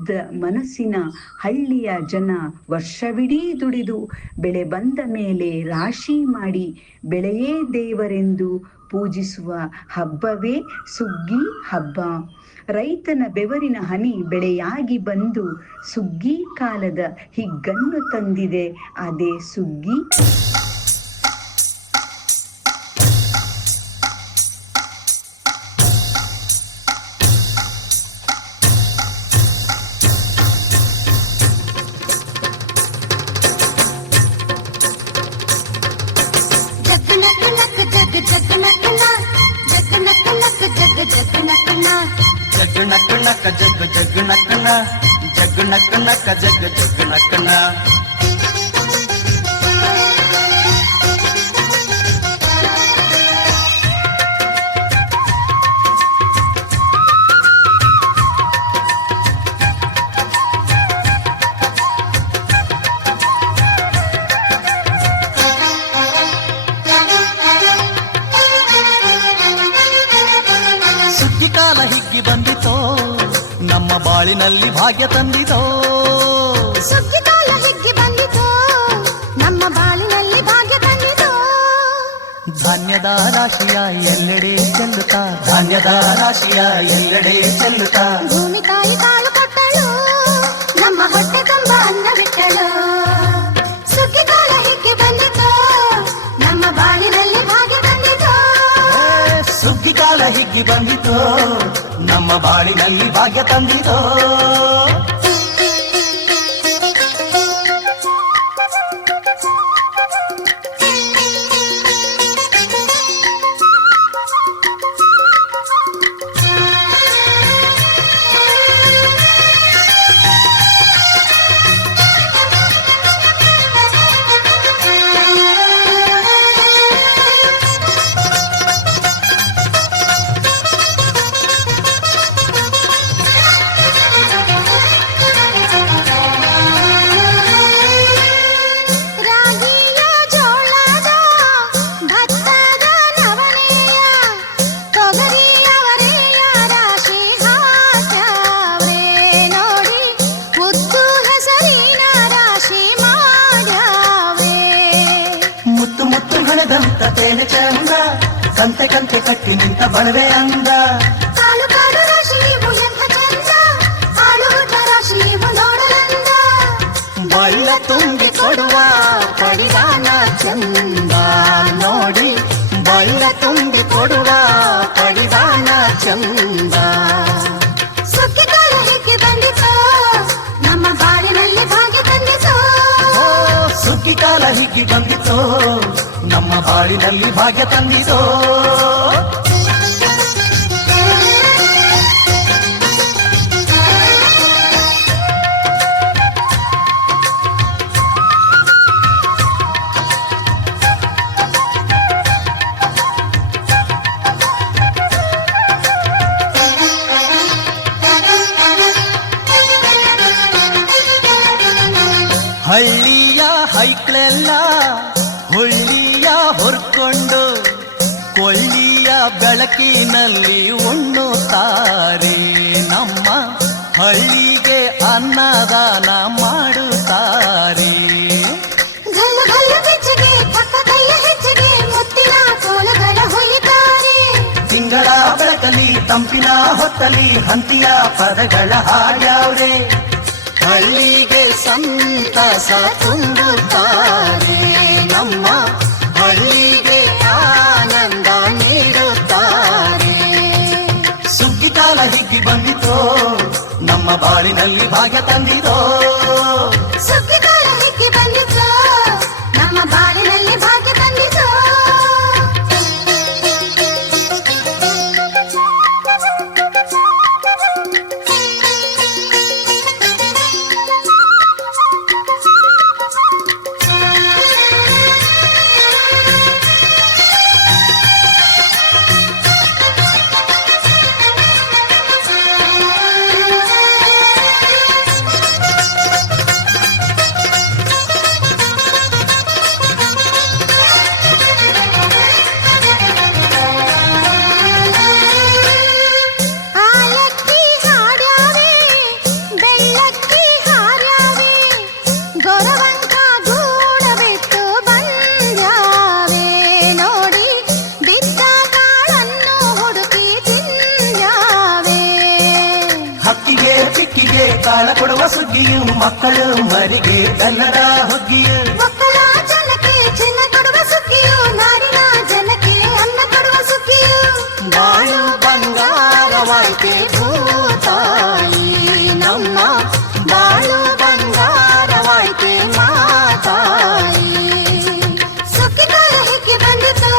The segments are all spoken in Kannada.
ಮುಗ್ಧ ಮನಸ್ಸಿನ ಹಳ್ಳಿಯ ಜನ ವರ್ಷವಿಡೀ ದುಡಿದು ಬೆಳೆ ಬಂದ ಮೇಲೆ ರಾಶಿ ಮಾಡಿ ಬೆಳೆಯೇ ದೇವರೆಂದು ಪೂಜಿಸುವ ಹಬ್ಬವೇ ಸುಗ್ಗಿ ಹಬ್ಬ. ರೈತನ ಬೆವರಿನ ಹನಿ ಬೆಳೆಯಾಗಿ ಬಂದು ಸುಗ್ಗಿ ಕಾಲದ ಹಿಗ್ಗನ್ನು ತಂದಿದೆ, ಅದೇ ಸುಗ್ಗಿ. ಕಾಲ ಹಿಗ್ಗಿ ಬಂದಿತೋ, ನಮ್ಮ ಬಾಳಿನಲ್ಲಿ ಭಾಗ್ಯ ತಂದಿತೋ. ಸುಗ್ಗಿ ಕಾಲ ಹಿಗ್ಗಿ ಬಂದಿತೋ, ನಮ್ಮ ಬಾಳಿನಲ್ಲಿ ಭಾಗ್ಯ ತಂದಿತೋ. ಧಾನ್ಯದ ರಾಶಿಯ ಎಲ್ಲೆಡೆ ಚೆಲ್ಲುತ್ತಾ, ಧಾನ್ಯದ ರಾಶಿಯ ಎಲ್ಲೆಡೆ ಚೆಲ್ಲುತ್ತಾ. ಭೂಮಿ ತಾಯಿ ಕಾಳು ಕೊಟ್ಟಳು, ನಮ್ಮ ಹೊಟ್ಟೆ ತುಂಬ ಅನ್ನ ಬಿಟ್ಟಳು. ಸುಗ್ಗಿ ಕಾಲ ಹಿಗ್ಗಿ ಬಂದಿತೋ, ನಮ್ಮ ಬಾಳಿನಲ್ಲಿ ಭಾಗ್ಯ ತಂದಿತೋ. ಸುಗ್ಗಿ ಕಾಲ ಹಿಗ್ಗಿ ಬಂದಿತೋ, ನಮ್ಮ ಬಾಳಿನಲ್ಲಿ ಭಾಗ್ಯ ತಂದಿತೋ. ತೇನೆ ಚಂದ ಕಂತೆ ಕಂತೆ ಕಟ್ಟಿ ನಿಂತ ಬಣವೆ ಅಂದ. ಕಾಳು ಕಾಳು ರಾಶಿ ನೀವು ಎಂಥ ಚಂದ, ಕಾಳು ಹುಟ್ಟ ರಾಶಿ ನೀವು ನೋಡಲಂದ. ಬಳ್ಳ ತುಂಬಿ ಕೊಡುವ ಪಡಿದಾನ ಚಂದ ನೋಡಿ, ಬಳ್ಳ ತುಂಬಿ ಕೊಡುವ ಪಡಿದಾನ ಚಂದ. ಸುಗ್ಗಿ ಕಾಲ ಹಿಗ್ಗಿ ಬಂದಿತೋ, ನಮ್ಮ ಬಾಳಿನಲ್ಲಿ ಭಾಗ್ಯ ತಂದಿತೋ. ಸುಗ್ಗಿ ಕಾಲ ಹಿಗ್ಗಿ ಬಂದಿತೋ, ನಮ್ಮ ಬಾಳಿನಲ್ಲಿ ಭಾಗ್ಯ ತಂದಿತೋ. ಹಳ್ಳಿಯ ಹೈಕ್ಳೆಲ್ಲ ಹುಳ್ಳಿಯ ಹೊರ್ಕೊಂಡು ಕೊಳ್ಳಿಯ ಬೆಳಕಿನಲ್ಲಿ ಉಣ್ಣುತ್ತಾರೆ. ನಮ್ಮ ಹಳ್ಳಿಗೆ ಅನ್ನದಾನ ಮಾಡುತ್ತಾರೆ. ಗಲ್ಲು ಗಲ್ಲು ಬೆಚ್ಚಗೆ ತಕ್ಕ ಕೈಯ ಹೆಚ್ಚಿಗೆ ಮುತ್ತಿನ ಕೋಲಗಳ ಹೊಯ್ಯುತ್ತಾರೆ. ತಿಂಗಳ ಬೆಳಕಲಿ ತಂಪಿನ ಹೊತ್ತಲಿ ಹಂತಿಯ ಪದಗಳ ಹಾಡ್ಯಾವ್ರೆ. ಹಳ್ಳಿಗೆ ಸಂತಸ ತುಂಬುತ್ತಾರೆ, ನಮ್ಮ ಹಳ್ಳಿಗೆ ಆನಂದ ನೀಡುತ್ತಾರೆ. ಸುಗ್ಗಿ ಕಾಲ ಹಿಗ್ಗಿ ಬಂದಿತೋ, ನಮ್ಮ ಬಾಳಿನಲ್ಲಿ ಭಾಗ್ಯ ತಂದಿತೋ. ಸುಗ್ಗಿ ಕಾಲ ಹಿಗ್ಗಿ ಬಂದಿತೋ, ನಮ್ಮ ಬಾಳಿನಲ್ಲಿ ಭಾಗ್ಯ ತಂದಿತೋ. ದಿಕ್ಕಿಗೆ ಕಾಲ ಕೊಡುವ ಸುಗ್ಗಿಯು ಮಕ್ಕಳು ಮರಿಗೆ ಬೆಲ್ಲದ ಹುಗ್ಗಿಯು ಮಕ್ಕಳ ಜನಕ್ಕೆ ಚಿನ್ನ ಕೊಡುವ ಸುಗ್ಗಿಯು ನಾಡಿನ ಜನಕ್ಕೆ ಅನ್ನ ಕೊಡುವ ಸುಗ್ಗಿಯು ಬಾಳು ಬಂಗಾರವಾಯ್ತೆ ಭೂತಾಯಿ ನಮ್ಮ ಬಾಳು ಬಂಗಾರವಾಯ್ತೆ ಮಾತಾಯಿ ಸುಗ್ಗಿಕಾಲ ಹೇಗೆ ಬಂದಿತು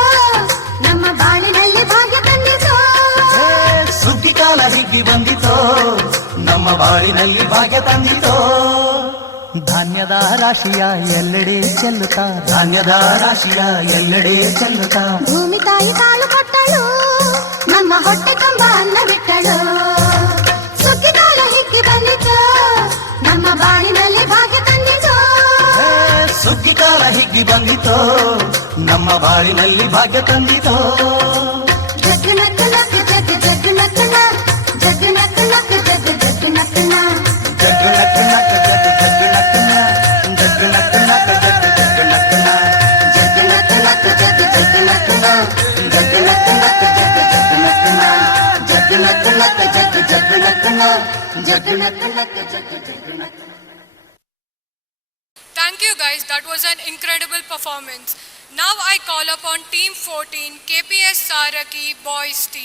ನಮ್ಮ ಬಾಳಿನಲ್ಲಿ ಭಾಗ್ಯ ತಂದಿತು ಸುಗ್ಗಿ ಕಾಲ ಹಿಗ್ಗಿ ಬಂದಿತೋ ನಮ್ಮ ಬಾಳಿನಲ್ಲಿ ಭಾಗ್ಯ ತಂದಿತೋ ಧಾನ್ಯದ ರಾಶಿಯ ಎಲ್ಲೆಡೆ ಚೆಲ್ಲುತ್ತಾ ಧಾನ್ಯದ ರಾಶಿಯ ಎಲ್ಲೆಡೆ ಚೆಲ್ಲುತ್ತಾ ಭೂಮಿ ತಾಯಿ ಕಾಲು ಕೊಟ್ಟಳು ನಮ್ಮ ಹೊಟ್ಟೆ ಕಂಬ ಅನ್ನ ಬಿಟ್ಟಳು ಸುಗ್ಗಿಕಾಲ ಹಿಗ್ಗಿ ಬಂದಿತು ನಮ್ಮ ಬಾಳಿನಲ್ಲಿ ಭಾಗ್ಯ ತಂದಿತು ಸುಗ್ಗಿ ಕಾಲ ಹಿಗ್ಗಿ ಬಂದಿತೋ ನಮ್ಮ ಬಾಳಿನಲ್ಲಿ ಭಾಗ್ಯ ತಂದಿತೋ ಜಗ್ ನಕ್ ನಕ್ ಜಗ್ ಜಗ್ ನಕ್ ನಕ್ ಜಗ್ ನಕ್ ನಕ್ ಜಗ್ ಜಗ್ ನಕ್ ನಕ್ ಜಗ್ ನಕ್ ನಕ್ ಜಗ್ ಜಗ್ ನಕ್ ನಕ್ ಜಗ್ ನಕ್ ನಕ್ ಜಗ್ ಜಗ್ ನಕ್ ನಕ್ ಜಗ್ ನಕ್ ನಕ್ ಜಗ್ ಜಗ್ ನಕ್ ನಕ್ ಜಗ್ ನಕ್ ನಕ್ ಜಗ್ ಜಗ್ ನಕ್ ನಕ್ ಜಗ್ ನಕ್ ನಕ್ ಜಗ್ ಜಗ್ ನಕ್ ನಕ್ ಜಗ್ ನಕ್ ನಕ್ ಜಗ್ ಜಗ್ ನಕ್ Thank you guys, that was an incredible performance. Now I call upon Team 14 KPS Saraki Boys Team.